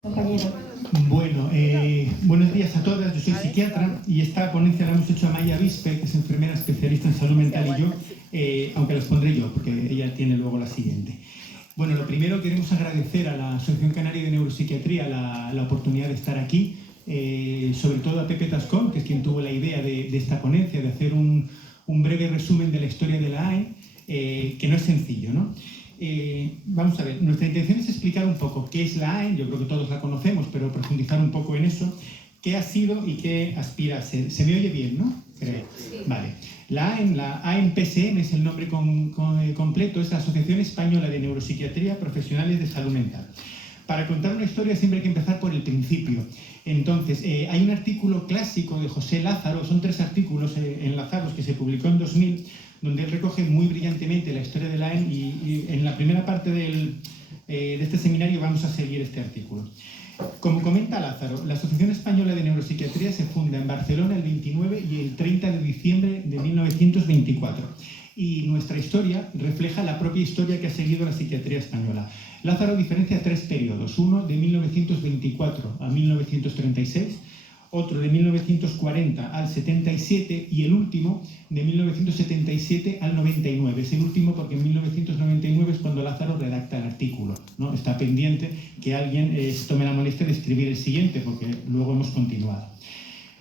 Compañero. Bueno, buenos días a todas. Yo soy psiquiatra y esta ponencia la hemos hecho a Maya Bispe, que es enfermera especialista en salud mental, y yo, aunque las pondré yo, porque ella tiene luego la siguiente. Bueno, lo primero, queremos agradecer a la Asociación Canaria de Neuropsiquiatría la oportunidad de estar aquí, sobre todo a Pepe Tascón, que es quien tuvo la idea de esta ponencia, de hacer un breve resumen de la historia de la AEN, que no es sencillo, ¿no? Vamos a ver, nuestra intención es explicar un poco qué es la AEN, yo creo que todos la conocemos, pero profundizar un poco en eso, qué ha sido y qué aspira a ser. ¿Se me oye bien, no? Creo. Sí. Vale. La AEN PSM es el nombre completo, es la Asociación Española de Neuropsiquiatría Profesionales de Salud Mental. Para contar una historia siempre hay que empezar por el principio. Entonces, hay un artículo clásico de José Lázaro, son 3 artículos enlazados que se publicó en 2000, donde él recoge muy brillantemente la historia de la AEN y en la primera parte de este seminario vamos a seguir este artículo. Como comenta Lázaro, la Asociación Española de Neuropsiquiatría se funda en Barcelona el 29 y el 30 de diciembre de 1924. Y nuestra historia refleja la propia historia que ha seguido la psiquiatría española. Lázaro diferencia 3 periodos, uno de 1924 a 1936, otro de 1940 al 77 y el último de 1977 al 99. Es el último porque en 1999 es cuando Lázaro redacta el artículo, ¿no? Está pendiente que alguien se tome la molestia de escribir el siguiente, porque luego hemos continuado.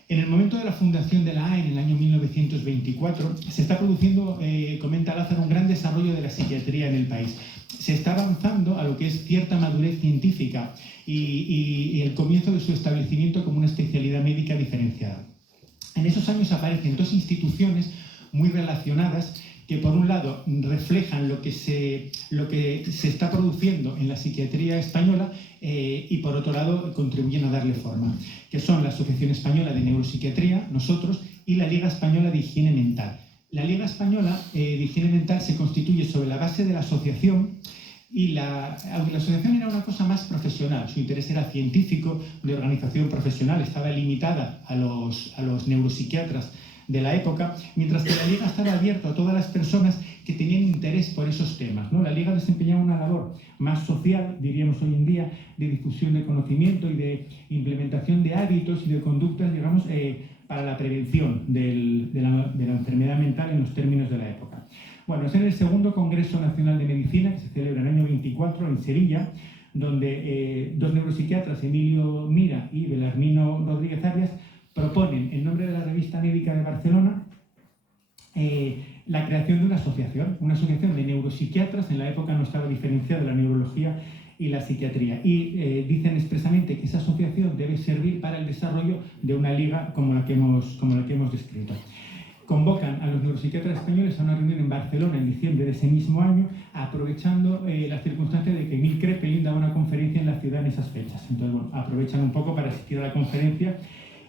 En el momento de la fundación de la AEN, en el año 1924, se está produciendo, comenta Lázaro, un gran desarrollo de la psiquiatría en el país. Se está avanzando a lo que es cierta madurez científica y el comienzo de su establecimiento como una especialidad médica diferenciada. En esos años aparecen 2 instituciones muy relacionadas que por un lado reflejan lo que se está produciendo en la psiquiatría española y por otro lado contribuyen a darle forma, que son la Asociación Española de Neuropsiquiatría, nosotros, y la Liga Española de Higiene Mental. La Liga Española de Higiene Mental se constituye sobre la base de la asociación y aunque la asociación era una cosa más profesional, su interés era científico, de organización profesional, estaba limitada a los neuropsiquiatras de la época, mientras que la Liga estaba abierta a todas las personas que tenían interés por esos temas, ¿no? La Liga desempeñaba una labor más social, diríamos hoy en día, de difusión de conocimiento y de implementación de hábitos y de conductas, digamos, para la prevención de la enfermedad mental en los términos de la época. Bueno, es en el segundo Congreso Nacional de Medicina, que se celebra en el año 24 en Sevilla, donde 2 neuropsiquiatras, Emilio Mira y Belarmino Rodríguez Arias, proponen, en nombre de la Revista Médica de Barcelona, la creación de una asociación de neuropsiquiatras. En la época no estaba diferenciada la neurología y la psiquiatría. Y dicen expresamente que esa asociación debe servir para el desarrollo de una liga como la que hemos descrito. Convocan a los neuropsiquiatras españoles a una reunión en Barcelona en diciembre de ese mismo año, aprovechando la circunstancia de que Emil Kraepelin daba una conferencia en la ciudad en esas fechas. Entonces, bueno, aprovechan un poco para asistir a la conferencia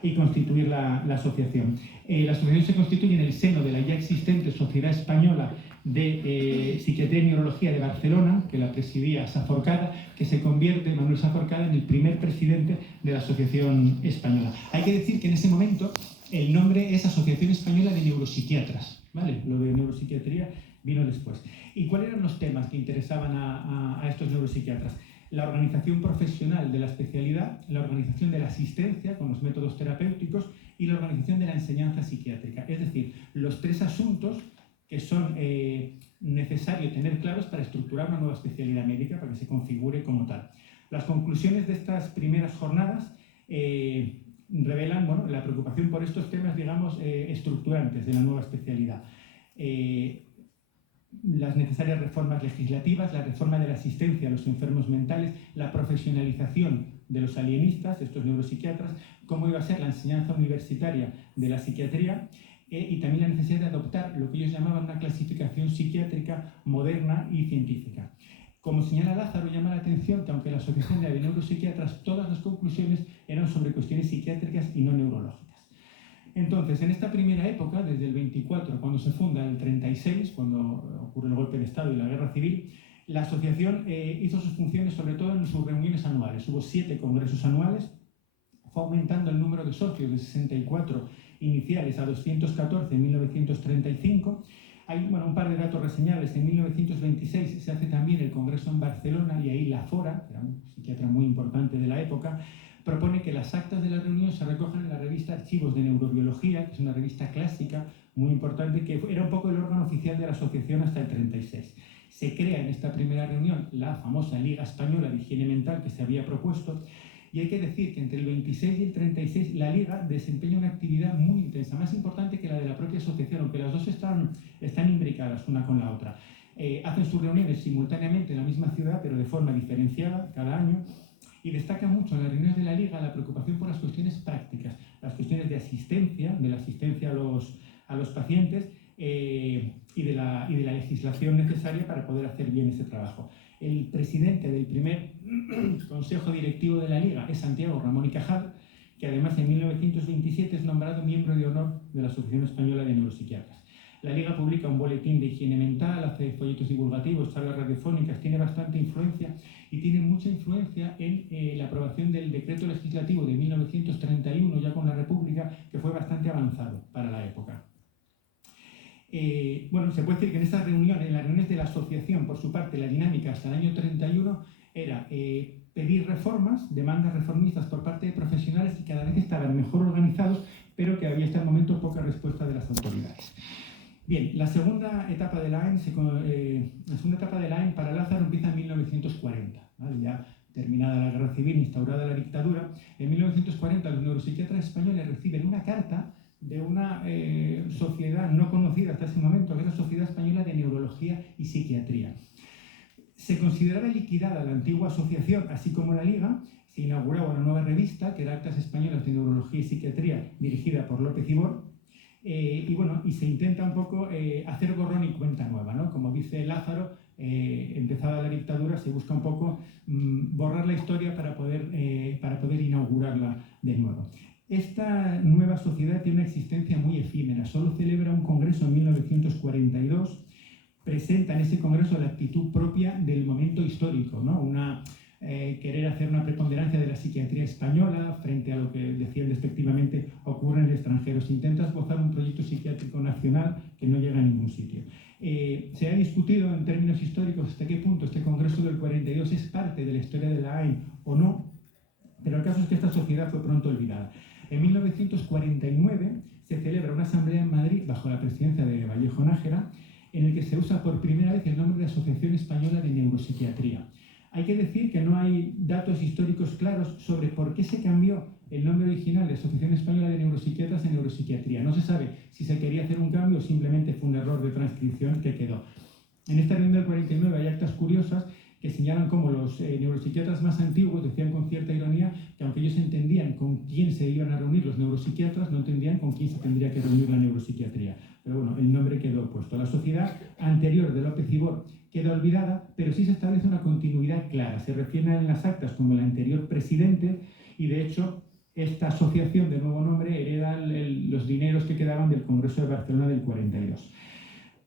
y constituir la asociación. La asociación se constituye en el seno de la ya existente Sociedad Española de Psiquiatría y Neurología de Barcelona, que la presidía Saforcada, que se convierte, Manuel Saforcada, en el primer presidente de la Asociación Española. Hay que decir que en ese momento el nombre es Asociación Española de Neuropsiquiatras, ¿vale? Lo de neuropsiquiatría vino después. ¿Y cuáles eran los temas que interesaban a estos neuropsiquiatras? La organización profesional de la especialidad, la organización de la asistencia con los métodos terapéuticos y la organización de la enseñanza psiquiátrica. Es decir, los 3 asuntos que son necesarios tener claros para estructurar una nueva especialidad médica, para que se configure como tal. Las conclusiones de estas primeras jornadas revelan, bueno, la preocupación por estos temas, digamos, estructurantes de la nueva especialidad. Las necesarias reformas legislativas, la reforma de la asistencia a los enfermos mentales, la profesionalización de los alienistas, estos neuropsiquiatras, cómo iba a ser la enseñanza universitaria de la psiquiatría y también la necesidad de adoptar lo que ellos llamaban una clasificación psiquiátrica moderna y científica. Como señala Lázaro, llama la atención que aunque la Asociación de Neuropsiquiatras, todas las conclusiones eran sobre cuestiones psiquiátricas y no neurológicas. Entonces, en esta primera época, desde el 24, cuando se funda, el 36, cuando ocurre el golpe de Estado y la Guerra Civil, la asociación hizo sus funciones sobre todo en sus reuniones anuales. Hubo 7 congresos anuales, fue aumentando el número de socios de 64 iniciales a 214 en 1935. Hay un par de datos reseñables. En 1926 se hace también el Congreso en Barcelona y ahí la Fora, que era un psiquiatra muy importante de la época, propone que las actas de la reunión se recojan en la revista Archivos de Neurobiología, que es una revista clásica muy importante, que era un poco el órgano oficial de la asociación hasta el 36. Se crea en esta primera reunión la famosa Liga Española de Higiene Mental que se había propuesto, y hay que decir que entre el 26 y el 36 la Liga desempeña una actividad muy intensa, más importante que la de la propia asociación, aunque las dos están imbricadas una con la otra. Hacen sus reuniones simultáneamente en la misma ciudad, pero de forma diferenciada cada año, y destaca mucho en las reuniones de la Liga la preocupación por las cuestiones prácticas, las cuestiones de la asistencia a los pacientes y de la legislación necesaria para poder hacer bien ese trabajo. El presidente del primer consejo directivo de la Liga es Santiago Ramón y Cajal, que además en 1927 es nombrado miembro de honor de la Asociación Española de Neuropsiquiatras. La Liga publica un boletín de higiene mental, hace folletos divulgativos, charlas radiofónicas, tiene bastante influencia y tiene mucha influencia en la aprobación del decreto legislativo de 1931, ya con la República, que fue bastante avanzado para la época. Se puede decir que en estas reuniones, en las reuniones de la asociación, por su parte, la dinámica hasta el año 31 era pedir reformas, demandas reformistas por parte de profesionales que cada vez estaban mejor organizados, pero que había hasta el momento poca respuesta de las autoridades. Bien, la segunda etapa de la AEN para Lázaro empieza en 1940, ¿vale? Ya terminada la guerra civil, instaurada la dictadura. En 1940 los neuropsiquiatras españoles reciben una carta de una sociedad no conocida hasta ese momento, que es la Sociedad Española de Neurología y Psiquiatría. Se consideraba liquidada la antigua asociación, así como la Liga. Se inauguraba una nueva revista, que era Actas Españolas de Neurología y Psiquiatría, dirigida por López Ibor. Y se intenta un poco hacer borrón y cuenta nueva, ¿no? Como dice Lázaro, empezada la dictadura, se busca un poco borrar la historia para poder inaugurarla de nuevo. Esta nueva sociedad tiene una existencia muy efímera, solo celebra un congreso en 1942, presenta en ese congreso la actitud propia del momento histórico, ¿no? Querer hacer una preponderancia de la psiquiatría española frente a lo que decían despectivamente ocurre en el extranjero. Se intenta esbozar un proyecto psiquiátrico nacional que no llega a ningún sitio. Se ha discutido en términos históricos hasta qué punto este congreso del 42 es parte de la historia de la AEN o no, pero el caso es que esta sociedad fue pronto olvidada. En 1949 se celebra una asamblea en Madrid bajo la presidencia de Vallejo Nájera, en el que se usa por primera vez el nombre de Asociación Española de Neuropsiquiatría. Hay que decir que no hay datos históricos claros sobre por qué se cambió el nombre original de Asociación Española de Neuropsiquiatras en Neuropsiquiatría. No se sabe si se quería hacer un cambio o simplemente fue un error de transcripción que quedó. En esta reunión del 49 hay actas curiosas que señalan cómo los neuropsiquiatras más antiguos decían con cierta ironía que aunque ellos entendían con quién se iban a reunir los neuropsiquiatras, no entendían con quién se tendría que reunir la neuropsiquiatría. Pero bueno, el nombre quedó puesto. La sociedad anterior de López Ibor queda olvidada, pero sí se establece una continuidad clara. Se refieren en las actas como el anterior presidente y de hecho esta asociación de nuevo nombre hereda los dineros que quedaban del Congreso de Barcelona del 42.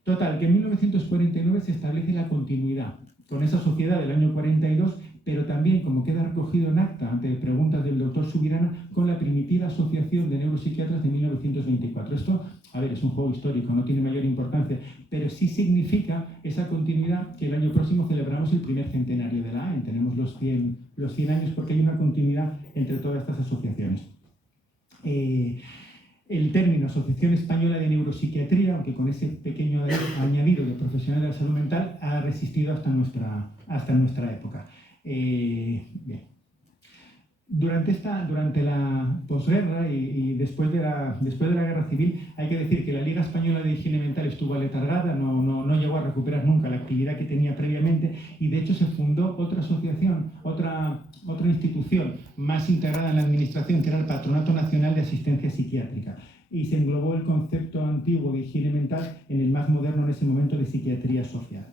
Total, que en 1949 se establece la continuidad con esa sociedad del año 42, pero también, como queda recogido en acta ante preguntas del doctor Subirana, con la primitiva Asociación de Neuropsiquiatras de 1924. Esto, es un juego histórico, no tiene mayor importancia, pero sí significa esa continuidad que el año próximo celebramos el primer centenario de la AEN. Tenemos los 100 años porque hay una continuidad entre todas estas asociaciones. El término Asociación Española de Neuropsiquiatría, aunque con ese pequeño añadido de profesionales de la salud mental, ha resistido hasta nuestra época. Bien. Durante la posguerra y después de la Guerra Civil, hay que decir que la Liga Española de Higiene Mental estuvo aletargada, no llegó a recuperar nunca la actividad que tenía previamente y de hecho se fundó otra asociación, otra institución más integrada en la administración, que era el Patronato Nacional de Asistencia Psiquiátrica, y se englobó el concepto antiguo de higiene mental en el más moderno en ese momento de psiquiatría social.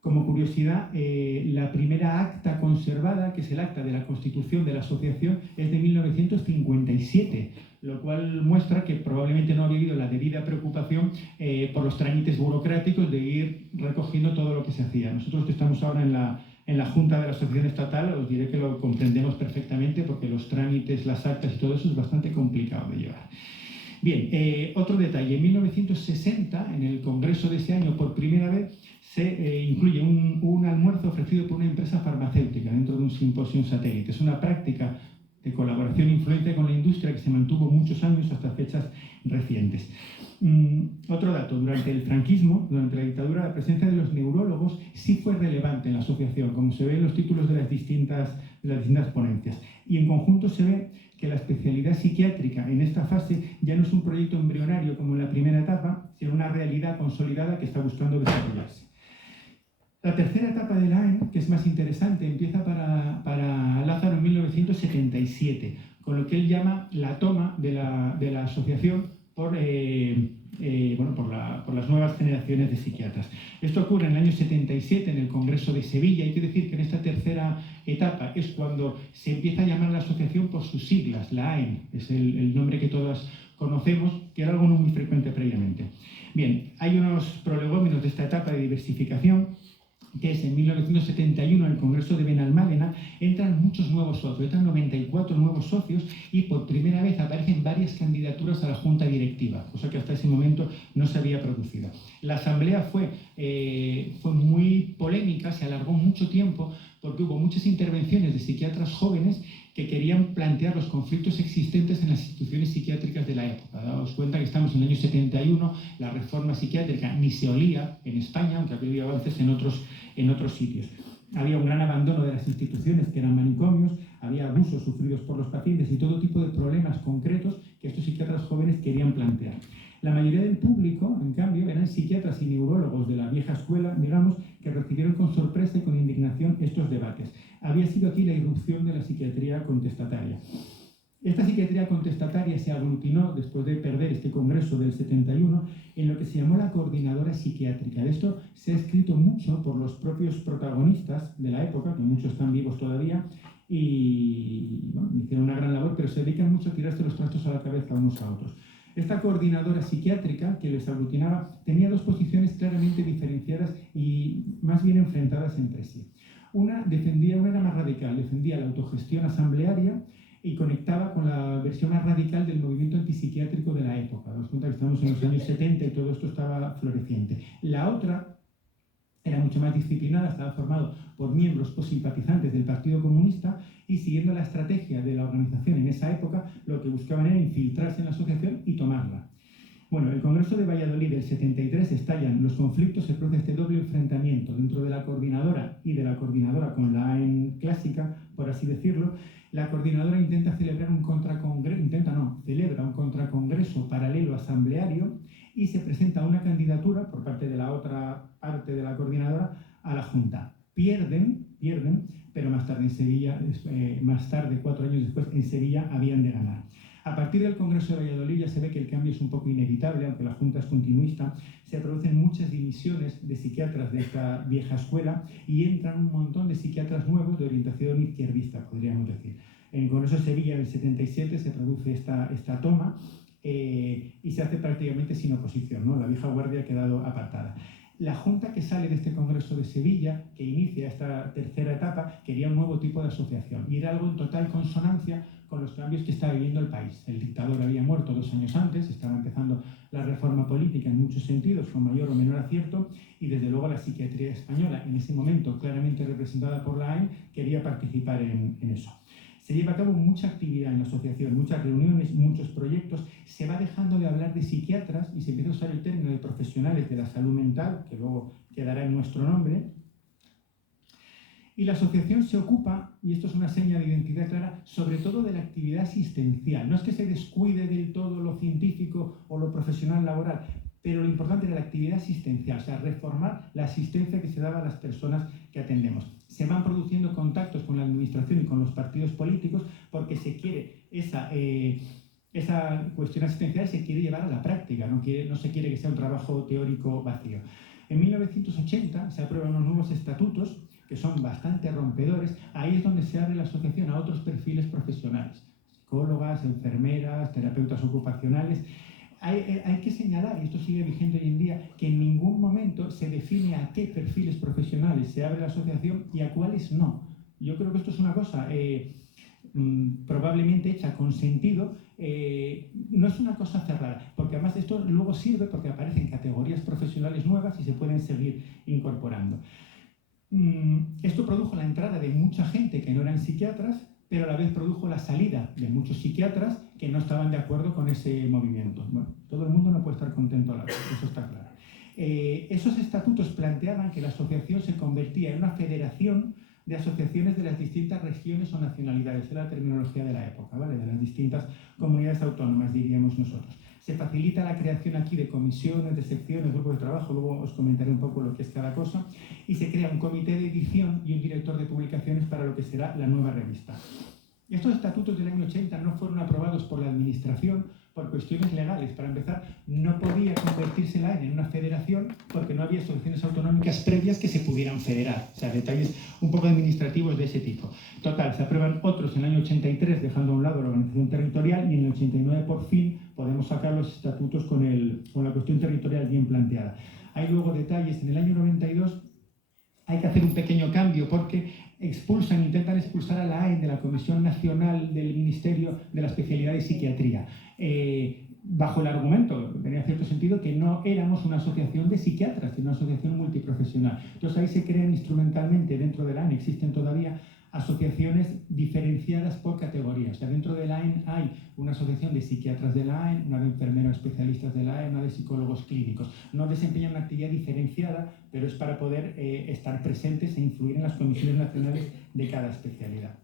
Como curiosidad, la primera acta conservada, que es el acta de la constitución de la asociación, es de 1957, lo cual muestra que probablemente no había habido la debida preocupación por los trámites burocráticos de ir recogiendo todo lo que se hacía. Nosotros que estamos ahora en la Junta de la Asociación Estatal, os diré que lo comprendemos perfectamente porque los trámites, las actas y todo eso es bastante complicado de llevar. Bien, otro detalle. En 1960, en el congreso de ese año, por primera vez, se incluye un almuerzo ofrecido por una empresa farmacéutica dentro de un simposio satélite. Es una práctica de colaboración e influencia con la industria que se mantuvo muchos años hasta fechas recientes. Otro dato, durante el franquismo, durante la dictadura, la presencia de los neurólogos sí fue relevante en la asociación, como se ve en los títulos de las distintas ponencias. Y en conjunto se ve que la especialidad psiquiátrica en esta fase ya no es un proyecto embrionario como en la primera etapa, sino una realidad consolidada que está buscando desarrollarse. La tercera etapa de la AEN, que es más interesante, empieza para Lázaro en 1977, con lo que él llama la toma de la asociación por las nuevas generaciones de psiquiatras. Esto ocurre en el año 77 en el Congreso de Sevilla. Hay que decir que en esta tercera etapa es cuando se empieza a llamar a la asociación por sus siglas, la AEN, es el nombre que todas conocemos, que era algo no muy frecuente previamente. Bien, hay unos prolegómenos de esta etapa de diversificación, que es en 1971 en el Congreso de Benalmádena, entran muchos nuevos socios, entran 94 nuevos socios y por primera vez aparecen varias candidaturas a la Junta Directiva, cosa que hasta ese momento no se había producido. La asamblea fue muy polémica, se alargó mucho tiempo porque hubo muchas intervenciones de psiquiatras jóvenes que querían plantear los conflictos existentes en las instituciones psiquiátricas de la época. Daos cuenta que estamos en el año 71, la reforma psiquiátrica ni se olía en España, aunque había habido avances en otros sitios. Había un gran abandono de las instituciones que eran manicomios, había abusos sufridos por los pacientes y todo tipo de problemas concretos que estos psiquiatras jóvenes querían plantear. La mayoría del público, en cambio, eran psiquiatras y neurólogos de la vieja escuela, digamos, que recibieron con sorpresa y con indignación estos debates. Había sido aquí la irrupción de la psiquiatría contestataria. Esta psiquiatría contestataria se aglutinó después de perder este congreso del 71 en lo que se llamó la coordinadora psiquiátrica. De esto se ha escrito mucho por los propios protagonistas de la época, que muchos están vivos todavía, y bueno, hicieron una gran labor, pero se dedican mucho a tirarse los trastos a la cabeza unos a otros. Esta coordinadora psiquiátrica que les aglutinaba tenía dos posiciones claramente diferenciadas y más bien enfrentadas entre sí. Una era más radical, defendía la autogestión asamblearia y conectaba con la versión más radical del movimiento antipsiquiátrico de la época. Nos cuenta que estamos en los años 70 y todo esto estaba floreciente. La otra era mucho más disciplinada, estaba formado por miembros o simpatizantes del Partido Comunista y siguiendo la estrategia de la organización en esa época, lo que buscaban era infiltrarse en la asociación y tomarla. Bueno, el Congreso de Valladolid del 73 estallan los conflictos, se produce este doble enfrentamiento dentro de la coordinadora y de la coordinadora con la AEN clásica, por así decirlo. La coordinadora celebra un contracongreso paralelo asambleario y se presenta una candidatura por parte de la otra parte de la coordinadora a la Junta. Pierden, pero más tarde en Sevilla, 4 años después, en Sevilla habían de ganar. A partir del Congreso de Valladolid ya se ve que el cambio es un poco inevitable, aunque la Junta es continuista. Se producen muchas dimisiones de psiquiatras de esta vieja escuela y entran un montón de psiquiatras nuevos de orientación izquierdista, podríamos decir. En el Congreso de Sevilla del 77 se produce esta toma y se hace prácticamente sin oposición, ¿no? La vieja guardia ha quedado apartada. La Junta que sale de este Congreso de Sevilla, que inicia esta tercera etapa, quería un nuevo tipo de asociación y era algo en total consonancia con los cambios que estaba viviendo el país. El dictador había muerto 2 años antes, estaba empezando la reforma política en muchos sentidos, con mayor o menor acierto, y desde luego la psiquiatría española, en ese momento claramente representada por la AEN, quería participar en eso. Se lleva a cabo mucha actividad en la asociación, muchas reuniones, muchos proyectos. Se va dejando de hablar de psiquiatras y se empieza a usar el término de profesionales de la salud mental, que luego quedará en nuestro nombre. Y la asociación se ocupa, y esto es una seña de identidad clara, sobre todo de la actividad asistencial. No es que se descuide del todo lo científico o lo profesional laboral, pero lo importante era la actividad asistencial, o sea, reformar la asistencia que se daba a las personas que atendemos. Se van produciendo contactos con la administración y con los partidos políticos porque se quiere esa cuestión asistencial se quiere llevar a la práctica, no se quiere que sea un trabajo teórico vacío. En 1980 se aprueban unos nuevos estatutos que son bastante rompedores. Ahí es donde se abre la asociación a otros perfiles profesionales, psicólogas, enfermeras, terapeutas ocupacionales. Hay que señalar, y esto sigue vigente hoy en día, que en ningún momento se define a qué perfiles profesionales se abre la asociación y a cuáles no. Yo creo que esto es una cosa probablemente hecha con sentido, no es una cosa cerrada, porque además esto luego sirve porque aparecen categorías profesionales nuevas y se pueden seguir incorporando. Esto produjo la entrada de mucha gente que no eran psiquiatras, pero a la vez produjo la salida de muchos psiquiatras que no estaban de acuerdo con ese movimiento. Bueno, todo el mundo no puede estar contento a la vez, eso está claro. Esos estatutos planteaban que la asociación se convertía en una federación de asociaciones de las distintas regiones o nacionalidades, era la terminología de la época, ¿vale? De las distintas comunidades autónomas, diríamos nosotros. Se facilita la creación aquí de comisiones, de secciones, grupos de trabajo, luego os comentaré un poco lo que es cada cosa, y se crea un comité de edición y un director de publicaciones para lo que será la nueva revista. Estos estatutos del año 80 no fueron aprobados por la administración por cuestiones legales. Para empezar, no podía convertirse la AEN en una federación porque no había asociaciones autonómicas previas que se pudieran federar. O sea, detalles un poco administrativos de ese tipo. Total, se aprueban otros en el año 83, dejando a un lado la organización territorial, y en el 89 por fin podemos sacar los estatutos con la cuestión territorial bien planteada. Hay luego detalles. En el año 92 hay que hacer un pequeño cambio porque intentan expulsar a la AEN de la Comisión Nacional del Ministerio de la Especialidad de Psiquiatría, bajo el argumento, tenía cierto sentido, que no éramos una asociación de psiquiatras, sino una asociación multiprofesional. Entonces ahí se crean instrumentalmente, dentro de la AEN existen todavía asociaciones diferenciadas por categorías. O sea, dentro de la AEN hay una asociación de psiquiatras de la AEN, una de enfermeros especialistas de la AEN, una de psicólogos clínicos. No desempeñan una actividad diferenciada, pero es para poder estar presentes e influir en las comisiones nacionales de cada especialidad.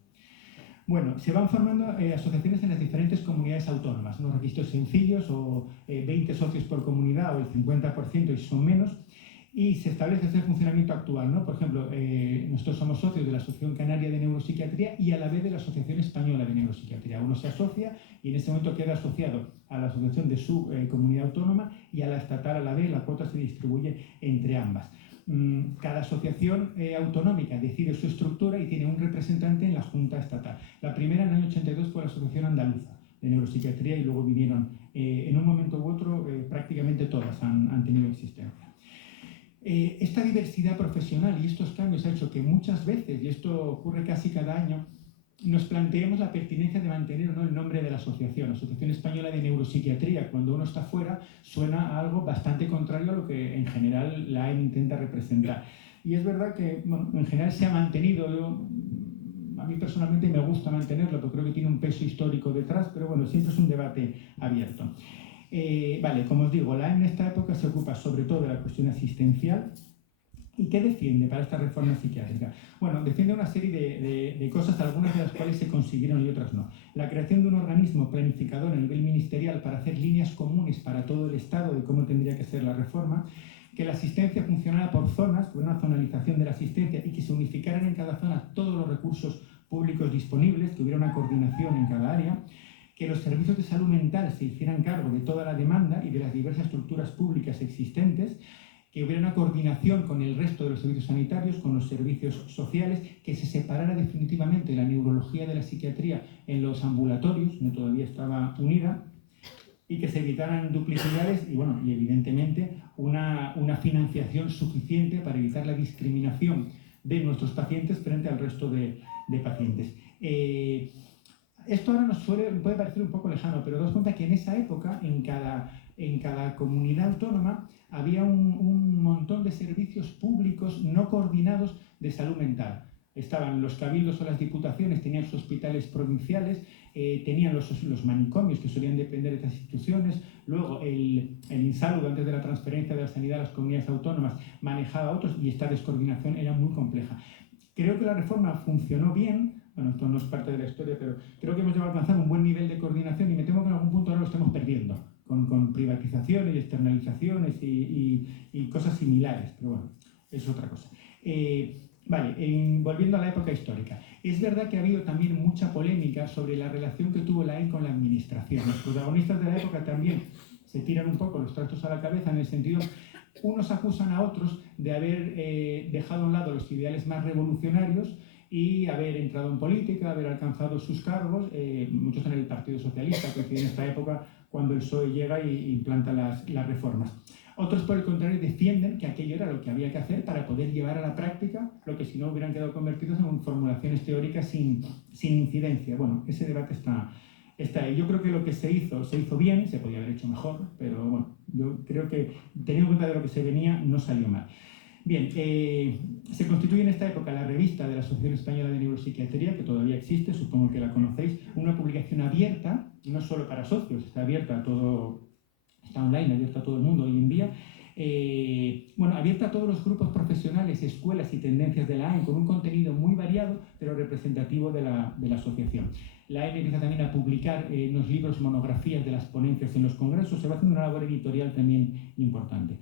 Bueno, se van formando asociaciones en las diferentes comunidades autónomas, unos registros sencillos o 20 socios por comunidad o el 50% y son menos. Y se establece ese funcionamiento actual, ¿no? Por ejemplo, nosotros somos socios de la Asociación Canaria de Neuropsiquiatría y a la vez de la Asociación Española de Neuropsiquiatría. Uno se asocia y en ese momento queda asociado a la asociación de su comunidad autónoma y a la estatal a la vez. La cuota se distribuye entre ambas. Cada asociación autonómica decide su estructura y tiene un representante en la Junta Estatal. La primera en el año 82 fue la Asociación Andaluza de Neuropsiquiatría y luego vinieron, en un momento u otro, prácticamente todas han tenido existencia. Esta diversidad profesional y estos cambios ha hecho que muchas veces, y esto ocurre casi cada año, nos planteemos la pertinencia de mantener o no el nombre de la asociación. Asociación Española de Neuropsiquiatría, cuando uno está fuera, suena a algo bastante contrario a lo que en general la AEN intenta representar. Y es verdad que, bueno, en general se ha mantenido. A mí personalmente me gusta mantenerlo, porque creo que tiene un peso histórico detrás, pero bueno, siempre es un debate abierto. Vale, como os digo, la AEN en esta época se ocupa sobre todo de la cuestión asistencial. ¿Y qué defiende para esta reforma psiquiátrica? Bueno, defiende una serie de cosas, algunas de las cuales se consiguieron y otras no. La creación de un organismo planificador a nivel ministerial para hacer líneas comunes para todo el Estado de cómo tendría que ser la reforma, que la asistencia funcionara por zonas, con una zonalización de la asistencia y que se unificaran en cada zona todos los recursos públicos disponibles, que hubiera una coordinación en cada área, que los servicios de salud mental se hicieran cargo de toda la demanda y de las diversas estructuras públicas existentes, que hubiera una coordinación con el resto de los servicios sanitarios, con los servicios sociales, que se separara definitivamente la neurología de la psiquiatría en los ambulatorios, donde todavía estaba unida, y que se evitaran duplicidades y, bueno, y evidentemente una financiación suficiente para evitar la discriminación de nuestros pacientes frente al resto de pacientes. Esto ahora puede parecer un poco lejano, pero daos cuenta que en esa época, en cada comunidad autónoma, había un montón de servicios públicos no coordinados de salud mental. Estaban los cabildos o las diputaciones, tenían sus hospitales provinciales, tenían los manicomios que solían depender de estas instituciones, luego el Insalud, antes de la transferencia de la sanidad a las comunidades autónomas, manejaba otros y esta descoordinación era muy compleja. Creo que la reforma funcionó bien. Bueno, esto no es parte de la historia, pero creo que hemos llegado a alcanzar un buen nivel de coordinación y me temo que en algún punto ahora lo estemos perdiendo, con privatizaciones y externalizaciones y cosas similares, pero bueno, es otra cosa. Volviendo a la época histórica, es verdad que ha habido también mucha polémica sobre la relación que tuvo la AEN con la administración. Los protagonistas de la época también se tiran un poco los trastos a la cabeza en el sentido, unos acusan a otros de haber dejado a un lado los ideales más revolucionarios y haber entrado en política, haber alcanzado sus cargos, muchos en el Partido Socialista, que en esta época cuando el PSOE llega e implanta las reformas. Otros, por el contrario, defienden que aquello era lo que había que hacer para poder llevar a la práctica lo que si no hubieran quedado convertidos en formulaciones teóricas sin incidencia. Bueno, ese debate está ahí. Yo creo que lo que se hizo bien, se podía haber hecho mejor, pero bueno, yo creo que teniendo en cuenta de lo que se venía, no salió mal. Bien, se constituye en esta época la revista de la Asociación Española de Neuropsiquiatría, que todavía existe, supongo que la conocéis, una publicación abierta, no solo para socios, está abierta a todo, está online, abierta a todo el mundo hoy en día. Bueno, abierta a todos los grupos profesionales, escuelas y tendencias de la AEN, con un contenido muy variado, pero representativo de la asociación. La AEN empieza también a publicar unos libros, monografías de las ponencias en los congresos, se va haciendo una labor editorial también importante.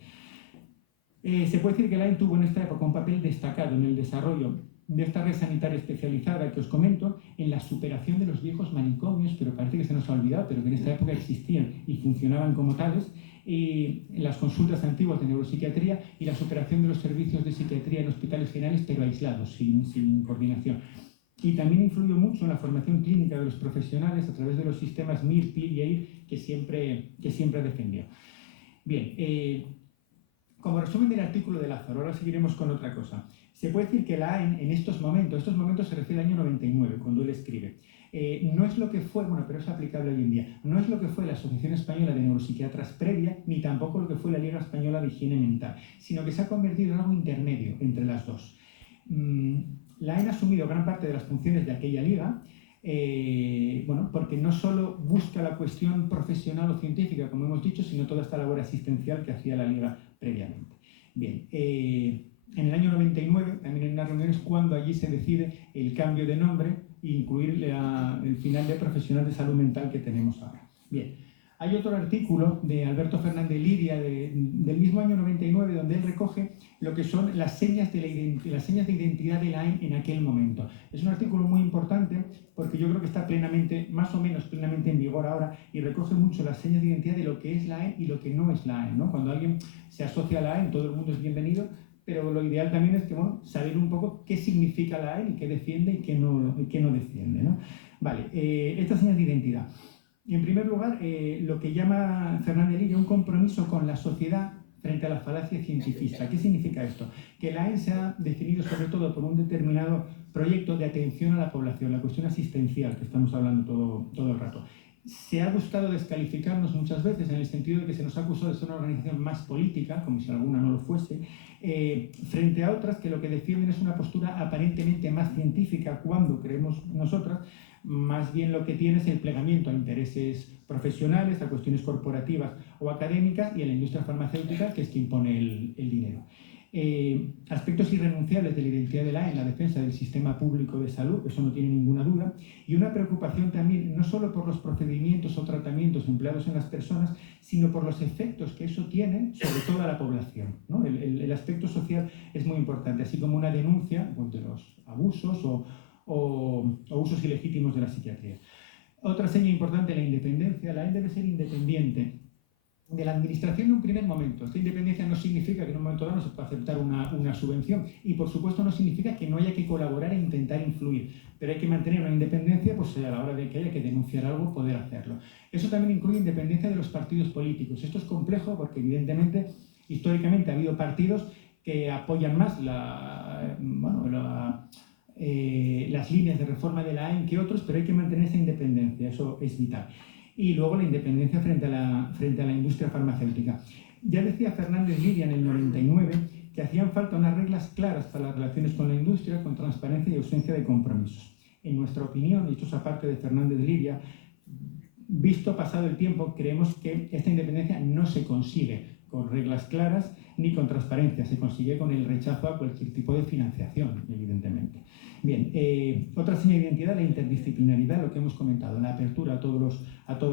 Se puede decir que la AEN tuvo en esta época un papel destacado en el desarrollo de esta red sanitaria especializada que os comento, en la superación de los viejos manicomios, pero parece que se nos ha olvidado, pero que en esta época existían y funcionaban como tales, en las consultas antiguas de neuropsiquiatría y la superación de los servicios de psiquiatría en hospitales generales, pero aislados, sin coordinación. Y también influyó mucho en la formación clínica de los profesionales a través de los sistemas MIR, PIR y EIR que siempre defendió. Bien, como resumen del artículo de Lázaro, ahora seguiremos con otra cosa. Se puede decir que la AEN en estos momentos se refiere al año 99, cuando él escribe, no es lo que fue, bueno, pero es aplicable hoy en día, no es lo que fue la Asociación Española de Neuropsiquiatras previa, ni tampoco lo que fue la Liga Española de Higiene Mental, sino que se ha convertido en algo intermedio entre las dos. La AEN ha asumido gran parte de las funciones de aquella liga, bueno, porque no solo busca la cuestión profesional o científica, como hemos dicho, sino toda esta labor asistencial que hacía la liga previamente. Bien, en el año 99, también en unas reuniones, cuando allí se decide el cambio de nombre e incluir el final de profesional de salud mental que tenemos ahora. Bien, hay otro artículo de Alberto Fernández Liria del mismo año 99, donde él recoge lo que son las señas de identidad de la AEN en aquel momento. Es un artículo muy importante porque yo creo que está más o menos plenamente en vigor ahora y recoge mucho las señas de identidad de lo que es la AEN y lo que no es la AEN, ¿no? Cuando alguien se asocia a la AEN, todo el mundo es bienvenido, pero lo ideal también es que, bueno, saber un poco qué significa la AEN y qué defiende y qué no defiende, ¿no? Vale, estas señas de identidad. En primer lugar, lo que llama Fernández Liria un compromiso con la sociedad frente a la falacia cientifista. ¿Qué significa esto? Que la AEN se ha definido sobre todo por un determinado proyecto de atención a la población, la cuestión asistencial que estamos hablando todo el rato. Se ha buscado descalificarnos muchas veces en el sentido de que se nos ha acusado de ser una organización más política, como si alguna no lo fuese, frente a otras que lo que defienden es una postura aparentemente más científica cuando creemos nosotras, más bien lo que tiene es el plegamiento a intereses profesionales, a cuestiones corporativas o académicas y a la industria farmacéutica, que es quien pone el dinero. Aspectos irrenunciables de la identidad de la AEN, la defensa del sistema público de salud, eso no tiene ninguna duda, y una preocupación también no solo por los procedimientos o tratamientos empleados en las personas, sino por los efectos que eso tiene sobre toda la población, ¿no? El aspecto social es muy importante, así como una denuncia, pues, de los abusos o usos ilegítimos de la psiquiatría. Otra seña importante, la independencia. La AEN debe ser independiente de la administración en un primer momento. Esta independencia no significa que en un momento dado no se pueda aceptar una subvención y, por supuesto, no significa que no haya que colaborar e intentar influir, pero hay que mantener una independencia, pues a la hora de que haya que denunciar algo, poder hacerlo. Eso también incluye independencia de los partidos políticos. Esto es complejo porque, evidentemente, históricamente ha habido partidos que apoyan más las líneas de reforma de la AEN que otros, pero hay que mantener esa independencia, eso es vital. Y luego la independencia frente a la industria farmacéutica. Ya decía Fernández Liria en el 99 que hacían falta unas reglas claras para las relaciones con la industria, con transparencia y ausencia de compromisos. En nuestra opinión, y esto es aparte de Fernández Liria, visto pasado el tiempo, creemos que esta independencia no se consigue con reglas claras ni con transparencia, se consigue con el rechazo a cualquier tipo de financiación, evidentemente. Bien, otra señal de identidad, la interdisciplinaridad, lo que hemos comentado, la apertura a todos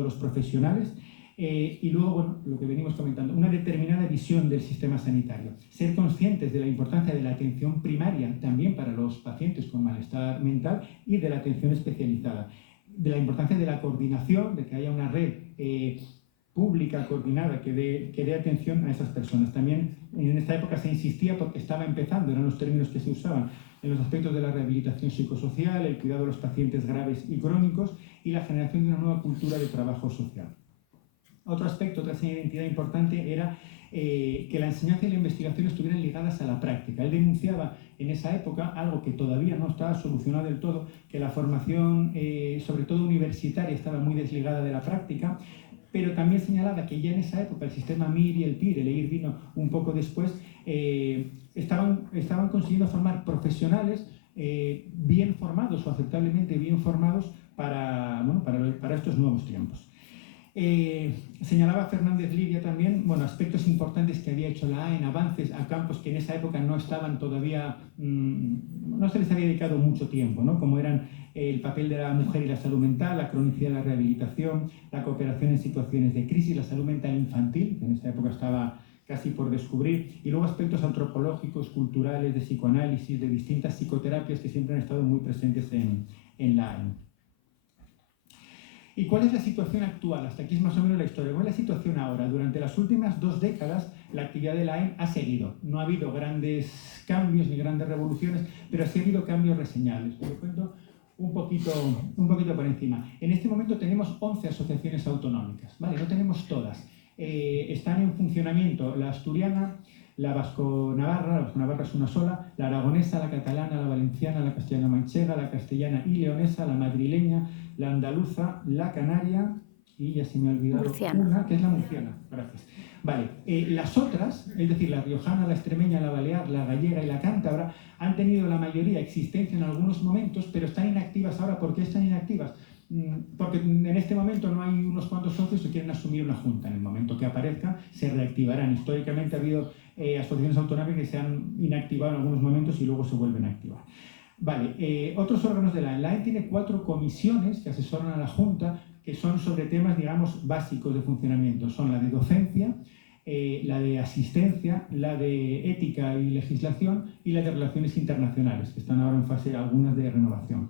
los profesionales y luego, bueno, lo que venimos comentando, una determinada visión del sistema sanitario. Ser conscientes de la importancia de la atención primaria también para los pacientes con malestar mental y de la atención especializada. De la importancia de la coordinación, de que haya una red pública, coordinada, que dé atención a esas personas. También en esta época se insistía porque estaba empezando, eran los términos que se usaban, en los aspectos de la rehabilitación psicosocial, el cuidado de los pacientes graves y crónicos y la generación de una nueva cultura de trabajo social. Otro aspecto, otra señal de identidad importante era que la enseñanza y la investigación estuvieran ligadas a la práctica. Él denunciaba en esa época algo que todavía no estaba solucionado del todo, que la formación, sobre todo universitaria, estaba muy desligada de la práctica, pero también señalaba que ya en esa época el sistema MIR y el PIR, el EIR vino un poco después, estaban consiguiendo formar profesionales bien formados o aceptablemente bien formados para estos nuevos tiempos. Señalaba Fernández Livia también aspectos importantes que había hecho la AEN, avances a campos que en esa época no estaban todavía, no se les había dedicado mucho tiempo, ¿no? Como eran el papel de la mujer y la salud mental, la cronicidad de la rehabilitación, la cooperación en situaciones de crisis, la salud mental infantil, que en esa época estaba casi por descubrir, y luego aspectos antropológicos, culturales, de psicoanálisis, de distintas psicoterapias que siempre han estado muy presentes en la AEN. ¿Y cuál es la situación actual? Hasta aquí es más o menos la historia. ¿Cuál es la situación ahora? Durante las últimas 2 décadas la actividad de la AEN ha seguido. No ha habido grandes cambios ni grandes revoluciones, pero sí ha habido cambios reseñables. Os lo cuento un poquito por encima. En este momento tenemos 11 asociaciones autonómicas, ¿vale? No tenemos todas. Están en funcionamiento la asturiana, la vasco-navarra es una sola, la aragonesa, la catalana, la valenciana, la castellano-manchega, la castellana y leonesa, la madrileña, la andaluza, la canaria y ya se me ha olvidado una, que es la murciana. Gracias. Vale, las otras, es decir, la riojana, la extremeña, la balear, la gallega y la cántabra, han tenido la mayoría existencia en algunos momentos, pero están inactivas ahora. ¿Por qué están inactivas? Porque en este momento no hay unos cuantos socios que quieren asumir una junta. En el momento que aparezca, se reactivarán. Históricamente ha habido asociaciones autonómicas que se han inactivado en algunos momentos y luego se vuelven a activar. Vale, otros órganos de la AEN. La AEN tiene 4 comisiones que asesoran a la Junta, que son sobre temas, digamos, básicos de funcionamiento. Son la de docencia, la de asistencia, la de ética y legislación y la de relaciones internacionales, que están ahora en fase algunas de renovación.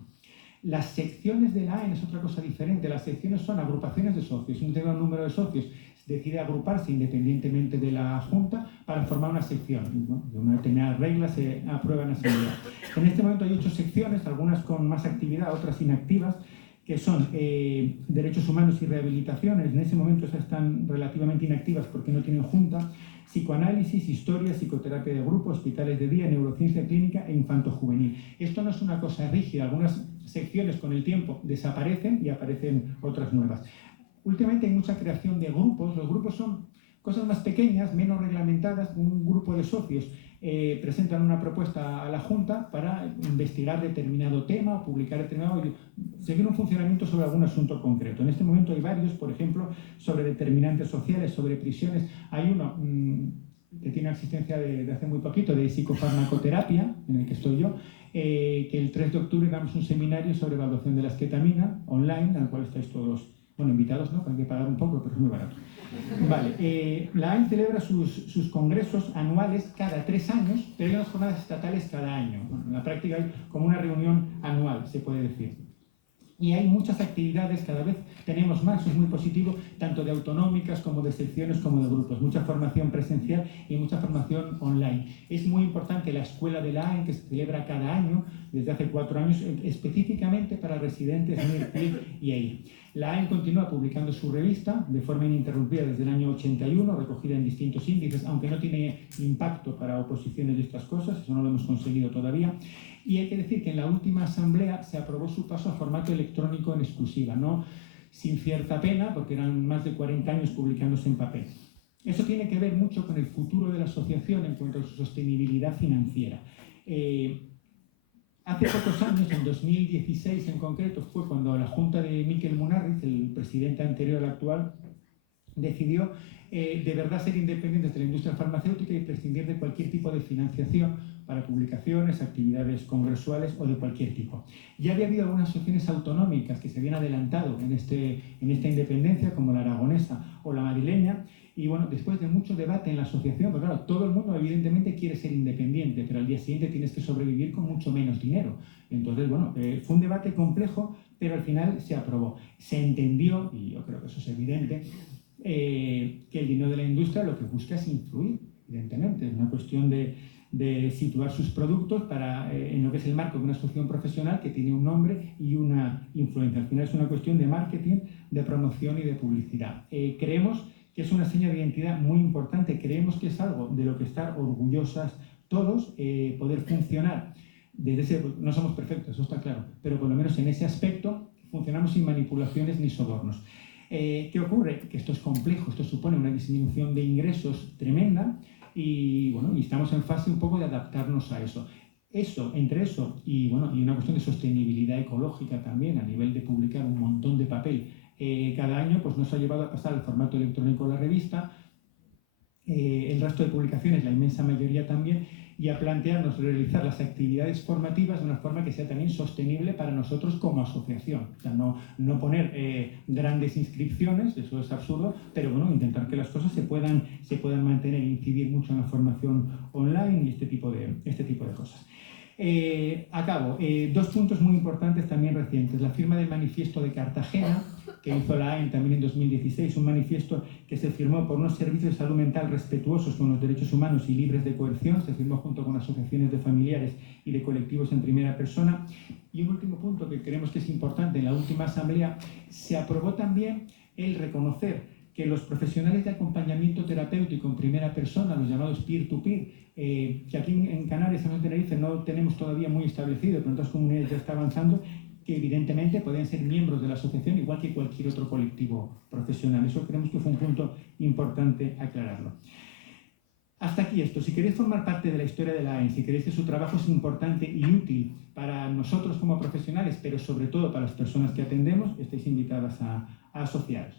Las secciones de la AEN es otra cosa diferente. Las secciones son agrupaciones de socios. Un determinado número de socios decide agruparse independientemente de la Junta para formar una sección, ¿no? De una determinada regla se aprueba en asamblea. En este momento hay 8 secciones, algunas con más actividad, otras inactivas, que son derechos humanos y rehabilitaciones. En ese momento están relativamente inactivas porque no tienen junta, psicoanálisis, historia, psicoterapia de grupo, hospitales de día, neurociencia clínica e infanto-juvenil. Esto no es una cosa rígida, algunas secciones con el tiempo desaparecen y aparecen otras nuevas. Últimamente hay mucha creación de grupos. Los grupos son cosas más pequeñas, menos reglamentadas. Un grupo de socios presentan una propuesta a la Junta para investigar determinado tema, publicar determinado, seguir un funcionamiento sobre algún asunto concreto. En este momento hay varios, por ejemplo, sobre determinantes sociales, sobre prisiones. Hay uno que tiene existencia de hace muy poquito, de psicofarmacoterapia, en el que estoy yo, que el 3 de octubre damos un seminario sobre evaluación de la esketamina online, al cual estáis todos, invitados, ¿no? Hay que pagar un poco, pero es muy barato. Vale, la AEN celebra sus congresos anuales cada 3 años, pero hay unas jornadas estatales cada año. En la práctica hay como una reunión anual, se puede decir. Y hay muchas actividades, cada vez tenemos más, eso es muy positivo, tanto de autonómicas como de secciones como de grupos. Mucha formación presencial y mucha formación online. Es muy importante la escuela de la AEN, que se celebra cada año, desde hace 4 años, específicamente para residentes MIR, PIR y EIR. La AEN continúa publicando su revista de forma ininterrumpida desde el año 81, recogida en distintos índices, aunque no tiene impacto para oposiciones de estas cosas, eso no lo hemos conseguido todavía. Y hay que decir que en la última asamblea se aprobó su paso a formato electrónico en exclusiva, no sin cierta pena, porque eran más de 40 años publicándose en papel. Eso tiene que ver mucho con el futuro de la asociación en cuanto a su sostenibilidad financiera. Hace pocos años, en 2016 en concreto, fue cuando la Junta de Miquel Munarriz, el presidente anterior al actual, decidió de verdad ser independientes de la industria farmacéutica y prescindir de cualquier tipo de financiación para publicaciones, actividades congresuales o de cualquier tipo. Ya había habido algunas asociaciones autonómicas que se habían adelantado en esta independencia, como la aragonesa o la madrileña, y bueno, después de mucho debate en la asociación, porque claro, todo el mundo evidentemente quiere ser independiente, pero al día siguiente tienes que sobrevivir con mucho menos dinero. Entonces, bueno, fue un debate complejo, pero al final se aprobó. Se entendió, y yo creo que eso es evidente, que el dinero de la industria lo que busca es influir, evidentemente. Es una cuestión de de situar sus productos en lo que es el marco de una asociación profesional que tiene un nombre y una influencia. Al final es una cuestión de marketing, de promoción y de publicidad. Creemos que es una seña de identidad muy importante, creemos que es algo de lo que estar orgullosas todos, poder funcionar desde ese... No somos perfectos, eso está claro, pero por lo menos en ese aspecto funcionamos sin manipulaciones ni sobornos. ¿Qué ocurre? Que esto es complejo, esto supone una disminución de ingresos tremenda y, bueno, y estamos en fase un poco de adaptarnos a eso. Entre eso y, bueno, y una cuestión de sostenibilidad ecológica también a nivel de publicar un montón de papel cada año, pues nos ha llevado a pasar al formato electrónico de la revista, el resto de publicaciones, la inmensa mayoría también, y a plantearnos realizar las actividades formativas de una forma que sea también sostenible para nosotros como asociación. O sea, no poner grandes inscripciones, eso es absurdo, pero bueno, intentar que las cosas se puedan mantener e incidir mucho en la formación online y este tipo de cosas. Acabo. Dos puntos muy importantes también recientes. La firma del manifiesto de Cartagena, que hizo la AEN también en 2016, un manifiesto que se firmó por unos servicios de salud mental respetuosos con los derechos humanos y libres de coerción, se firmó junto con asociaciones de familiares y de colectivos en primera persona. Y un último punto que creemos que es importante, en la última asamblea se aprobó también el reconocer que los profesionales de acompañamiento terapéutico en primera persona, los llamados peer-to-peer, que aquí en Canarias, en Tenerife, no tenemos todavía muy establecido, pero en otras comunidades ya está avanzando, que evidentemente pueden ser miembros de la asociación igual que cualquier otro colectivo profesional. Eso creemos que fue un punto importante aclararlo. Hasta aquí esto. Si queréis formar parte de la historia de la AEN, si queréis que su trabajo es importante y útil para nosotros como profesionales, pero sobre todo para las personas que atendemos, estáis invitadas a asociaros.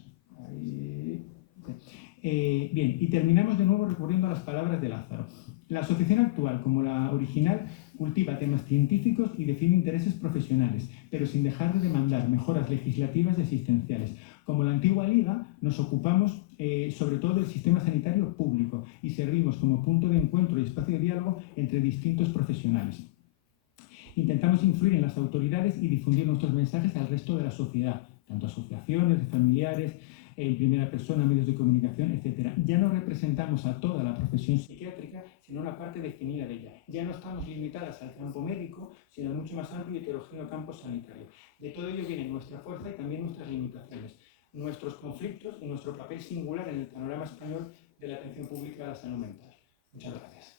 Bien, y terminamos de nuevo recurriendo a las palabras de Lázaro. La asociación actual, como la original, cultiva temas científicos y defiende intereses profesionales, pero sin dejar de demandar mejoras legislativas y asistenciales. Como la antigua Liga, nos ocupamos sobre todo del sistema sanitario público y servimos como punto de encuentro y espacio de diálogo entre distintos profesionales. Intentamos influir en las autoridades y difundir nuestros mensajes al resto de la sociedad, tanto asociaciones, familiares, en primera persona, medios de comunicación, etc. Ya no representamos a toda la profesión psiquiátrica, sino una parte definida de ella. Ya no estamos limitadas al campo médico, sino al mucho más amplio y heterogéneo campo sanitario. De todo ello viene nuestra fuerza y también nuestras limitaciones, nuestros conflictos y nuestro papel singular en el panorama español de la atención pública a la salud mental. Muchas gracias.